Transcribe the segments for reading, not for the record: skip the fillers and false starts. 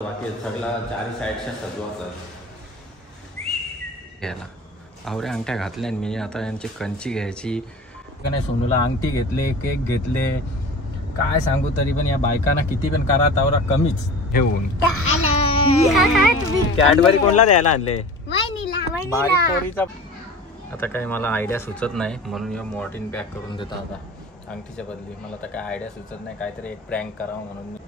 बाकी सगळा चारी साईडच्या सजवाचा घ्यायला आवऱ्या अंगठ्या घातल्या मी आता यांची कंची घ्यायची का नाही. सोनूला अंगठी घेतले, केक घेतले, काय सांगू. तरी पण या बायकांना किती पण करा तावरा कमीच घेऊन. कॅडबरी कोणला द्यायला आणले? बारीक पोरीचा. आता काही मला आयडिया सुचत नाही म्हणून या मॉर्टिन पॅक करून देतो आता अंगठीच्या बदली. मला तर काय आयडिया सुचत नाही, काहीतरी एक प्रँक करावं म्हणून मी.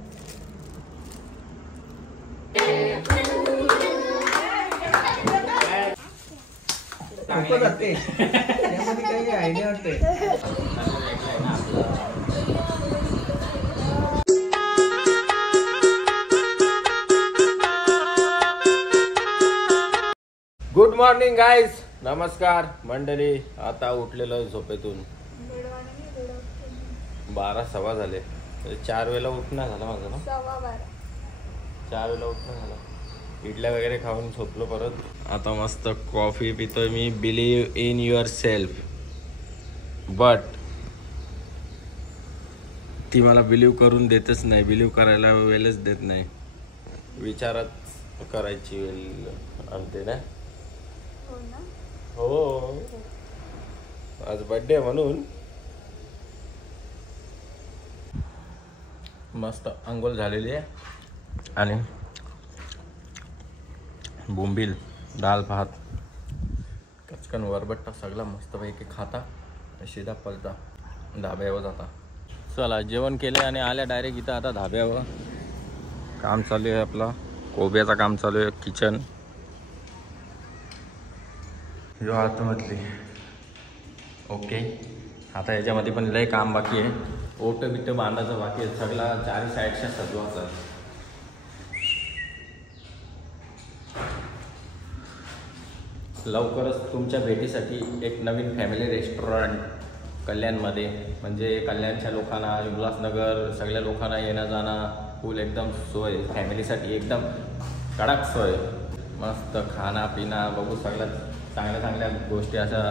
गुड मॉर्निंग गाईज, नमस्कार मंडळी. आता उठलेलो झोपेतून 12:15 झाले. 4 वेळेला उठणं झालं माझं ना. 4 वेळेला उठणं झालं. इडल्या वगैरे खाऊन झोपलो परत. आता मस्त कॉफी पितोय मी. Believe in your self. But ती मला बिलीव्ह करून देतच नाही. बिलीव्ह करायला वेळच देत नाही. विचारच करायची वेळ आणते ना. हो, आज बर्थडे म्हणून मस्त अंघोळ झालेली आहे आणि बोंबील, दाल भात, कचकन वरबट्टा सगळा मस्तपैकी खाता सीधा पलटा धाब्यावर जाता. चला जेवण केले आणि आल्या डायरेक्ट इथं आता धाब्यावर. काम चालू आहे आपला कोब्याचा काम चालू आहे. किचन जो आतमधली. ओके, आता याच्यामध्ये पण लय काम बाकी आहे. ओट बिट्ट बांधायचं बाकी आहे. सगळा चारी साईडच्या सजवाचा. लवकरच तुमच्या भेटीसाठी एक नवीन फॅमिली रेस्टॉरंट कल्याणमध्ये. म्हणजे कल्याणच्या लोकांना, उल्हासनगर सगळ्या लोकांना येणं जाणं फुल एकदम सोय. फॅमिलीसाठी एकदम कडक सोय. मस्त खाना पिना बघू सगळ्या चांगल्या चांगल्या गोष्टी अशा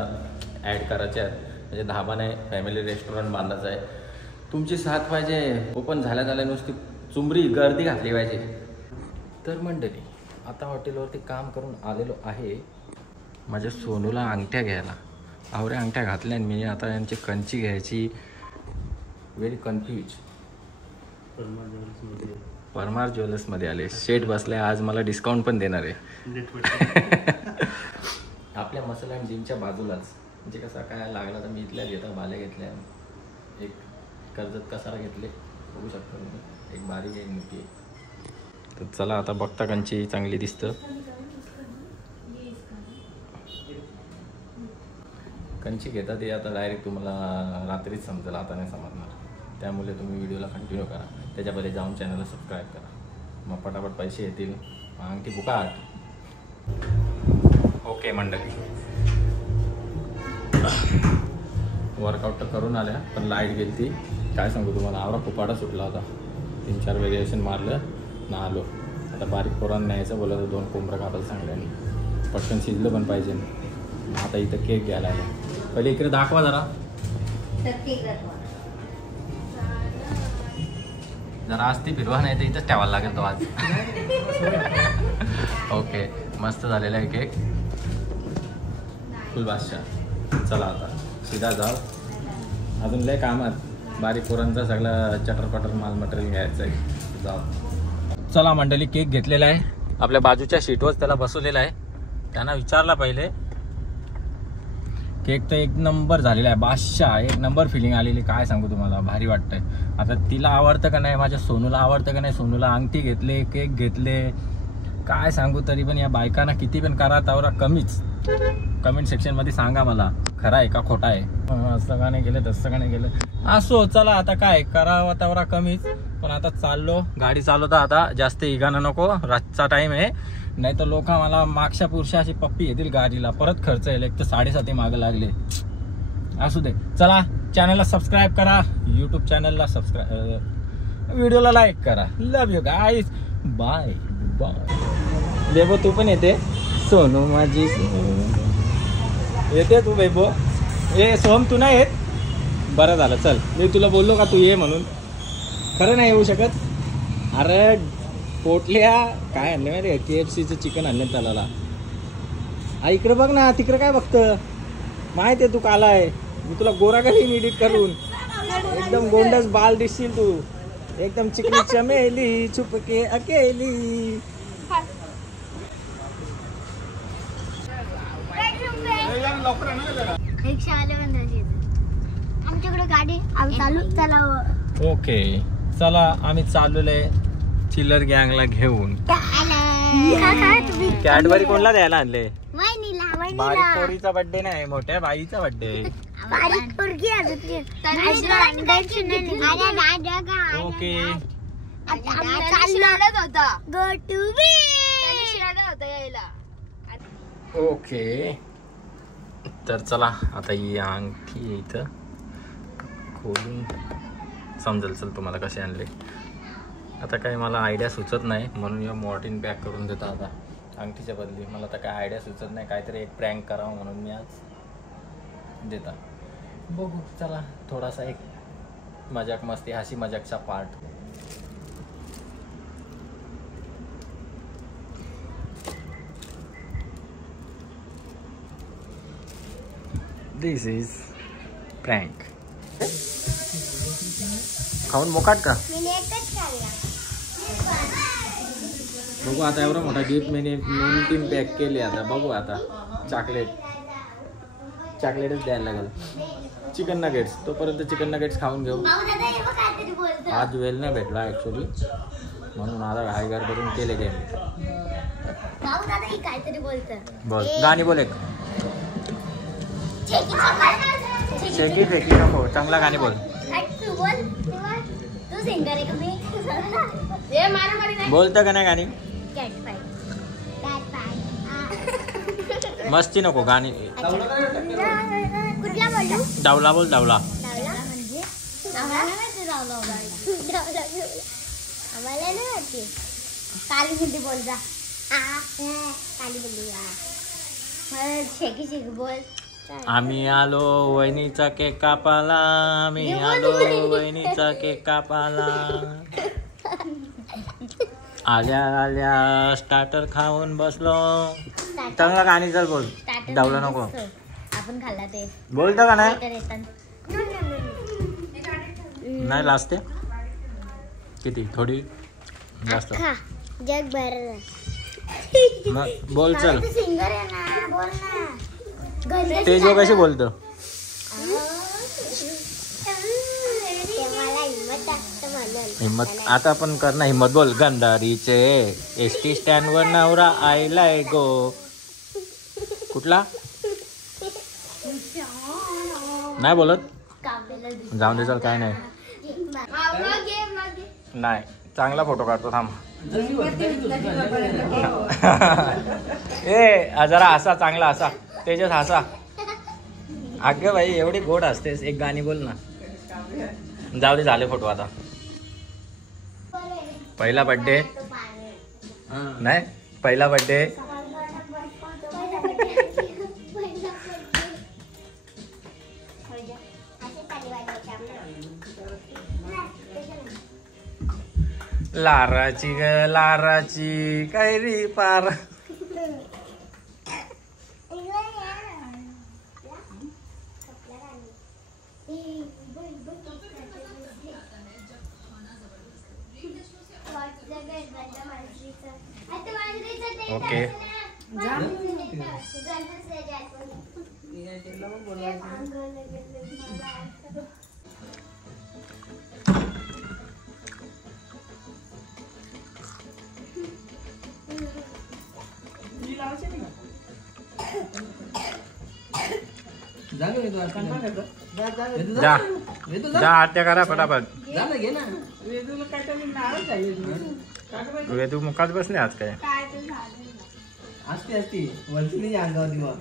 ॲड करायच्या आहेत. म्हणजे धाबा नाही, फॅमिली रेस्टॉरंट बांधायचं आहे. तुमची साथ पाहिजे. ओपन झाल्या नुसती चुंबरी गर्दी घातली पाहिजे. तर मंडळी आता हॉटेलवरती काम करून आलेलो आहे. माझ्या सोनूला अंगठ्या घ्यायला आवऱ्या अंगठ्या घातल्या मी. आता यांची कंची घ्यायची. Very confuse. परमार ज्वेलर्समध्ये आले. शेट बसले. आज मला डिस्काउंट पण देणार आहे. आपल्या मसाला आणि जिमच्या बाजूलाच. म्हणजे कसं काय लागला तर मी इथल्या घेता भाल्या घेतल्या. एक कर्जत कसारा घेतले, बघू शकता तुम्ही. एक बारीक एक मोठी आहे. तर चला आता बघता कंची चांगली दिसतं. कंची घेता ते आता डायरेक्ट तुम्हाला रात्रीच समजेल, आता नाही समजणार. त्यामुळे तुम्ही व्हिडिओला कंटिन्यू करा. त्याच्यामध्ये जाऊन चॅनलला सबस्क्राईब करा. मग पटापट पैसे येतील. अंगठी बुकाट. ओके मंडळी, वर्कआउट तर करून आल्या पण लाईट गेली ती. काय सांगू तुम्हाला, आवरा कुपाडा सुटला होता. 3-4 व्हेरिएशन मारलं ना आलो. आता बारीक पोरांना न्यायचं बोलत 2 कोंबडं कापायला सांगल्याने. पटकन शिजलं पण पाहिजे. आता इथं केक घ्यायला आलं. पहिले इकडे दाखवा जरा. जरा आज ती फिरवा नाही तर इथंच ठेवायला लागेल तो आज. ओके, मस्त झालेला आहे केक. फुल बादशाह. चला आता सीधा जाऊ. अजून लय कामात बारीक पोरांचा सगळा चटरपटर माल मटेरियल घ्यायचं आहे. जाऊ. चला मंडळी, केक घेतलेला आहे. आपल्या बाजूच्या सीटवर त्याला बसवलेला आहे. त्यांना विचारला पहिले. केक तर एक नंबर झालेला आहे. बादशाह एक नंबर फिलिंग आलेली. काय सांगू तुम्हाला, भारी वाटतंय. आता तिला आवडतं का नाही, माझ्या सोनूला आवडतं का नाही. सोनूला अंगठी घेतले, केक घेतले, काय सांगू. तरी पण या बायकांना किती पण करा तावरा कमीच. कमेंट सेक्शनमध्ये सांगा मला खरं आहे का खोटा आहे. असं का नाही केलं, तसं का नाही केलं. असो चला आता काय करावा तावरा कमीच. पण आता चाललो. गाडी चालवता आता जास्त इगाना नको. रातचा टाईम आहे. नाही तर लोक मला मागच्या पुरुषा अशी पप्पी येतील गाडीला. परत खर्च येईल. एक तर 7.5 मागं लागले. असू दे. चला चॅनलला सबस्क्राईब करा. यूट्यूब चॅनलला सबस्क्राईब, व्हिडिओला लाईक करा. Love you guys. Bye bye. Bebo तू पण येते. सोनू माझी येते तू. बेबो ए सोहम तू नाही येत. बरं झालं चल. मी तुला बोललो का तू ये म्हणून. खरं नाही येऊ शकत. अरे पोटल्या काय आणले माहिती KFCचं चिकन आणले त्याला. इकडे बघ ना, तिकडे काय बघतं माहिती आहे तू काला आहे. मी तुला गोरा करीन एडिट करून. एकदम गोंडस बाल दिसशील तू. एकदम चिकनी चमेली छुपके अकेली. आमच्याकडे गाडी आम्ही चालू चला. ओके चला आम्ही चाललोय चिल्लर गँगला घेऊन. कॅडबरी कोणला द्यायला आणले? बारीक पोरीचा बर्थडे नाही, मोठ्या बाईचा बर्थडे. ओके ओके तर चला आता ही अंगठी इथं खोलून समजेल चल तुम्हाला कसे आणले. आता काही मला आयडिया सुचत नाही म्हणून या मॉर्टिन पॅक करून देतो आता अंगठीच्या बदली. मला तर काय आयडिया सुचत नाही, काहीतरी एक प्रँक करावं म्हणून मी आज देता. बघू चला थोडासा एक मजाक मस्ती हसी मजाकचा पार्ट. This is prank. खाऊन मोकाट का? बघू आता एवढा मोठा गिफ्ट मी 2-3 पॅक केले. आता बघू आता चॉकलेटच द्यायला लागेल. चिकन नगेट्स तोपर्यंत चिकन नगेट्स खाऊन घेऊ. आज वेल नाही भेटला ॲक्च्युली म्हणून आता घाईगार करून केले गेम. बोल गाणी बोल एक. शेकी फेकी नको, चांगला गाणी बोल. बोलतं का नाही गाणी? मस्ती नको गाणी. डावला बोल डावला. काली बुद्धी बोल जा. काली बुद्धी शेकी शेकी बोल. आम्ही आलो वहिनीचा केक कापाला. आम्ही आलो वहिनीचा केक कापाला. आल्या आल्या स्टार्टर खाऊन बसलो. चांगला गाणी चल बोल. डावला नको. आपण खाल्ला ते बोलतं का नाही? नाही लाजते किती थोडी जास्त जग भर. मग बोल चल. सिंगर आहे ना, बोल ना. तेजो कशी बोलतो? हिम्मत आता पण कर ना. हिम्मत बोल. गंधारीचे ST स्टँड वर नवरा आयलाय गो. कुठला नाही बोलत. जाऊन दे चल काय नाही. नाही चांगला फोटो काढतो थांब. जरा हसा चांगला हसा. तेजस हसा. अगं भाई एवढी गोड असतेस. एक गाणी बोल ना. जाऊ दे झाले फोटो आता. पहिला बर्थडे नाही पहिला बर्थडे. लाराची ग लाराची कैरी पार. ओके जा जा आत्या करा फटाफट. वेदू मुखात बसले आज काय? असते वरती अंगावरती मग.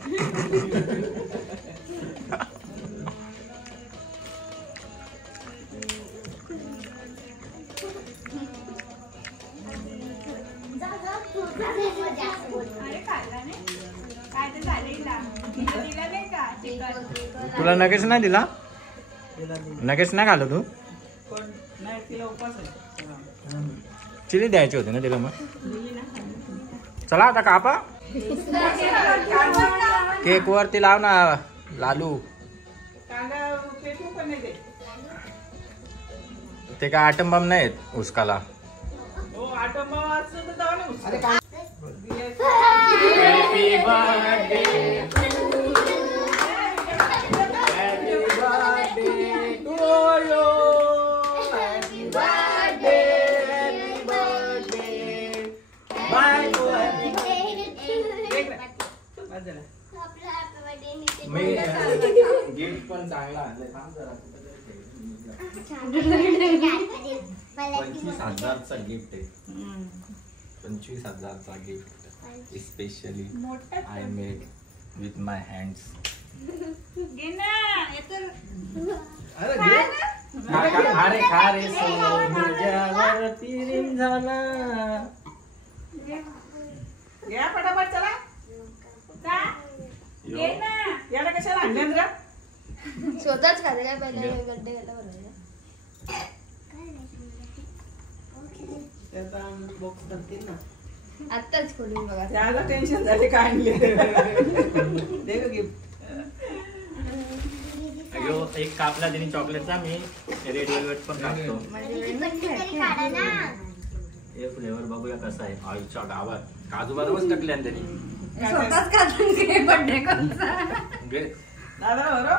तुला नगेच नाही दिला? नगेच नाही खाल्लं तू? चिली द्यायची होती ना तिला मग. चला आता कापा. केक वरती लाव ना लालू. ते काय आटम बम नाहीत उस्काला. Happy birthday to you. Happy birthday. Bye to happy gift पण चांगला आणलंय. 25,000चा गिफ्ट आहे. 25,000चा gift specially I made with my hands. अरे खा रे तुझ्यावरती रिम झाला. या पटापट चला. याला कशाला आणलं रे? स्वतःच खाते काय पहिल्या बर्थडे केला बरोबर. त्याचा बॉक्स करतील ना. आत्ताच खोलून बघा. त्याला टेन्शन झाले काय आणले. दे गं गिफ्ट. अयो एक कापला त्यांनी चॉकलेटचा. मी रेड वेलवेट पण कापतो. हे फ्लेवर बघूया कसा आहे. आईच्या गावात काजू बरोबरच टाकले त्यांनी. स्वतःच खातून काय बर्थडे कोणता. दादा बरोबर.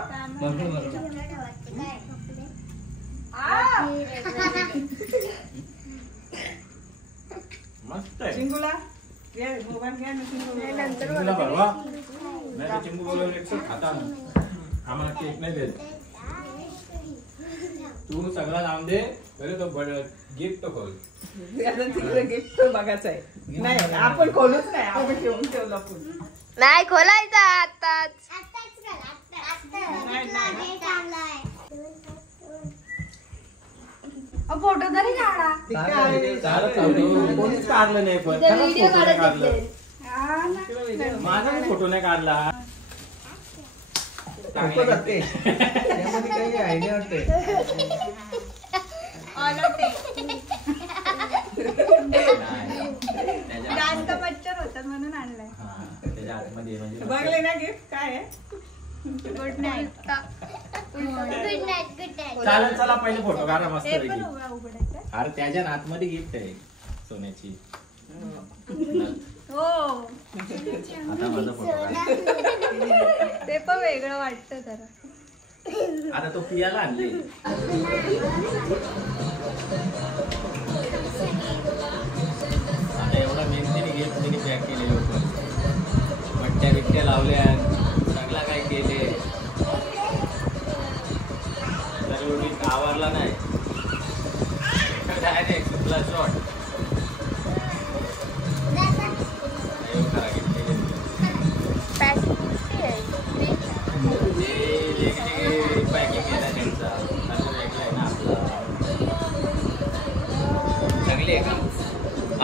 मस्त आहे. चिंगूला घे मोबाईल घ्या ना चिंगूला. चिंगूला भरवा. नाही तर चिंगू बोलवलं एकच खाता ना. आम्हाला केक नाही देत. तू सगळं लावून दे. पहिले तो गिफ्ट खोल. आता तिकडे गिफ्ट बघायचं आहे. नाही आपण खोलूच नाही. आपण ठेवून ठेवलं आपण. नाही खोलायचा आत्ताच. फोटो तरी काढा. कोणीच काढलं नाही. पण व्हिडिओ काढलं. माझा माझा फोटो नाही काढला. त्यामध्ये काही आयडिया वाटते. जास्त मच्छर होतात म्हणून आणलाय. त्याच्या आतमध्ये म्हणजे बघले ना गिफ्ट काय आहे. Good night. चालेल चला पहिले फोटो काढा मस्त ते पण पैकी. उघडायचं. अरे त्याच्या आतमध्ये गिफ्ट आहे सोन्याची. हो आता माझा फोटो काढ. ते पण वेगळं वाटतं जरा. आता तो पियाला आणले. आता एवढा मेहनतीने गिफ्ट तिने पॅक केले. लोक मट्ट्या बिट्ट्या लावल्या. सगळा काय केले. तर एवढी आवरला नाही. Direct plus shot. पॅकिंग केला त्यांचा वेगळा आहे ना आपला. चांगली आहे का?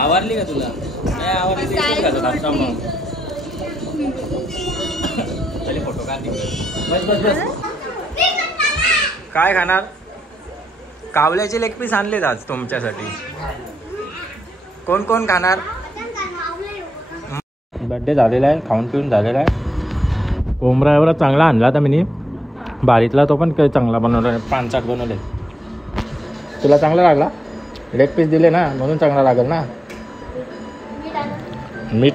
आवरली का तुला? नाही आवरली तर इथेच खातात आता मग. पहिले फोटो काढ तिकडे. बस बस बस. काय खाणार? कावल्याचे लेग पीस आणलेत आज तुमच्यासाठी. कोण कोण खाणार? बर्थडे झालेला आहे. खाऊन पिऊन झालेला आहे. कोंबडा एवढा चांगला आणला आता मी. बारीतला तो पण काही चांगला बनवला. 5-8 बनवले. तुला चांगला लागला? लेग पीस दिले ना म्हणून चांगला लागेल ना. मीठ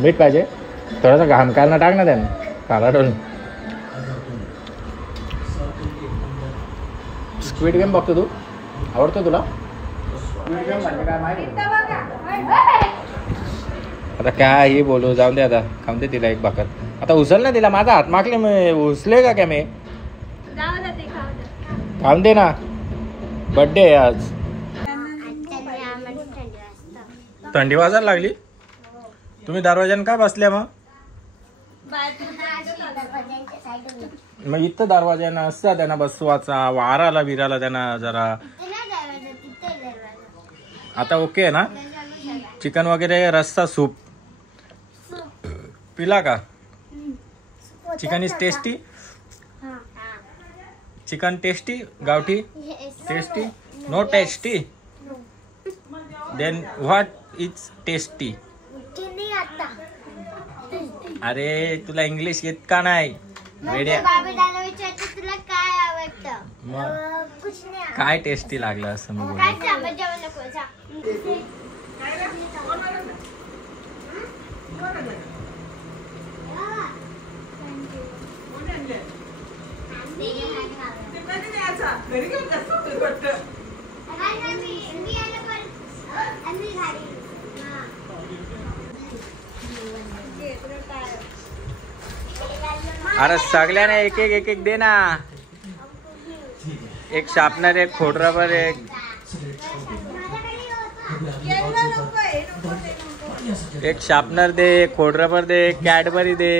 मीठ पाहिजे. थोडासा घाम काढणं टाक ना त्यानं. काला डोल. स्क्विड गेम बघतो तू? आवडतो तुला? स्क्विड गेम म्हणजे काय माहिती? आता काय बोलू. जाऊन दे आता. खाऊन दे तिला एक भाकर. आता उचल ना तिला. माझा हात मागले मी उचले का काय मी? खाऊन दे ना. बर्थडे आहे आज. थंडी वाजायला लागली. तुम्ही दरवाजाने काय बसल्या मग? मग इथं दरवाजानं असता त्यांना बसवाचा. वाराला बिराला त्यांना जरा. आता ओके आहे ना? चिकन वगैरे रस्सा सूप पिला का? Chicken is tasty. Chicken tasty. गावठी tasty. No tasty. Then what is tasty? चिनी आता अरे तुला इंग्लिश येत का नाही? वेड्या. बाबा दादा विचारते तुला काय आवडतं? मग कुछ नाही. काय टेस्टी लागलं असं मी काय बोललो. सांगत जेवण नको जा. ते कधी द्यायचा? घरी घेऊन जातो मी वाटतं. अरे सगळ्यांना एक एक दे ना. एक शार्पनर, एक खोडरबर, एक शार्पनर दे, एक खोडरबर दे, एक कॅडबरी दे.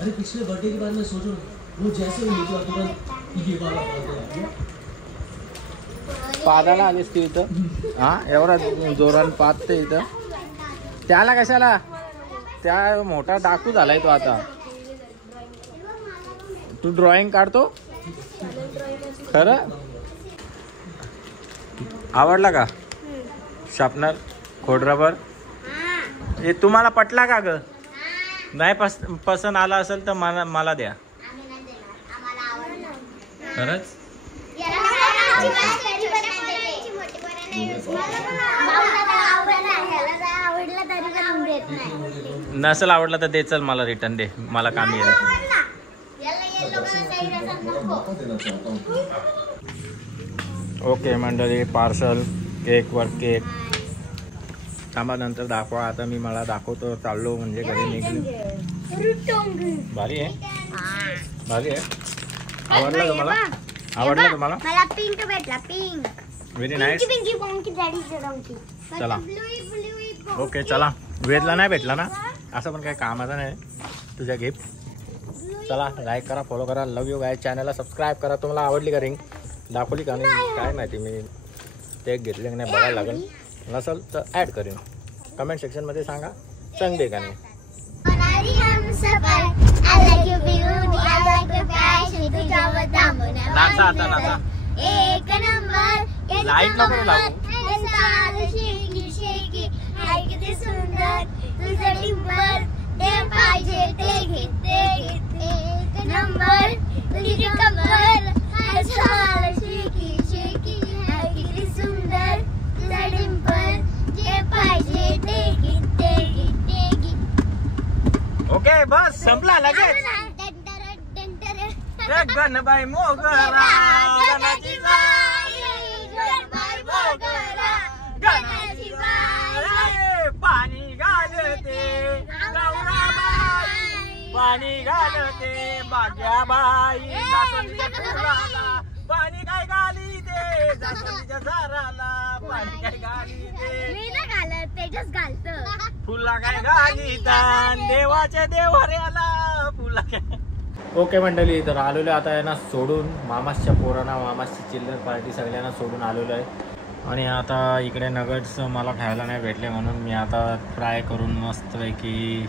अरे पिछले बर्थडे के बाद मैं सोच रहा हूँ वो जैसे भी निकला तुरंत ये वाला पादाला आलीस तू इथं? हा एवढा जोरान पादते इथं. त्याला कशाला? त्या मोठा डाकू झालाय तो आता. तू ड्रॉइंग काढतो खरं? आवडला का शार्पनर, खोडरबर? हे तुम्हाला पटला का ग? नाही पसंत आला असेल तर मला द्या खरंच. नसेल आवडला तर दे, चल मला रिटर्न दे, मला काम येईल. ओके मंडळी, पार्सल केक वर केक. थांबा नंतर दाखवा. आता मी मला दाखवतो. चाललो म्हणजे घरी निघली. भारी आहे, भारी आहे. आवडला तुम्हाला? आवडला तुम्हाला? मला पिंक भेटला. Pink very nice. Pinky pinky डॅडीचं डॉंकी. चला ओके चला. वेदला नाही भेटला ना, असं पण काही कामाचं नाही तुझ्या गिफ्ट. चला लाईक करा, फॉलो करा. लव यू गाय. चॅनलला सबस्क्राईब करा. तुम्हाला आवडली का रिंग? दाखवली का नाही काय माहिती, मी ते घेतले की नाही बघायला लागेल. नसेल तर ॲड करेन. कमेंट सेक्शनमध्ये सांगा चांगले का नाही. नाचा आता नाचा. एक नंबर लाईट नको लावू. किती सुंदर तुझं डिंबर, ते पाहिजे ते घे ते घे. एक नंबर तुझी कमर, शेकी शेकी. किती सुंदर तुझं डिंबर, जे पाहिजे ते घे ते घे ते घे. ओके बस संपला लगेच. गणबाई मोगरा, गणाची बाई, गणबाई मोगरा, गणाची बाई. पाणी घालते गौराबाई, पाणी घालते भाग्याबाई. जास्वंदीच्या फुलाला पाणी काय घाली दे, जास्वंदीच्या झाडाला पाणी काय घाली दे. मी ना घालत, तेजस घालतं. फुला काय घाली दान, देवाच्या देवाऱ्याला फुला काय. ओके मंडळी, तर आलेलो आता आहे ना सोडून मामासच्या पोरांना, मामासची चिल्लर पार्टी सगळ्यांना सोडून आलेलो आहे. आणि आता इकडे नगट्स मला खायला नाही भेटले म्हणून मी आता फ्राय करून मस्तपैकी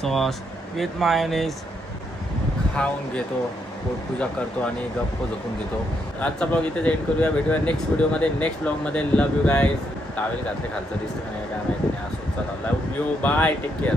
सॉस विथ मायोनीज खाऊन घेतो, पोटपूजा करतो आणि गप्प झोपून घेतो. आजचा ब्लॉग इथेच एंड करूया. भेटूया नेक्स्ट व्हिडिओमध्ये, नेक्स्ट ब्लॉगमध्ये. लव यू गाईज. टावेल घातले खालचं दिसतं का नाही काय माहिती नाही. असं चला, लव यू, बाय, टेक केअर.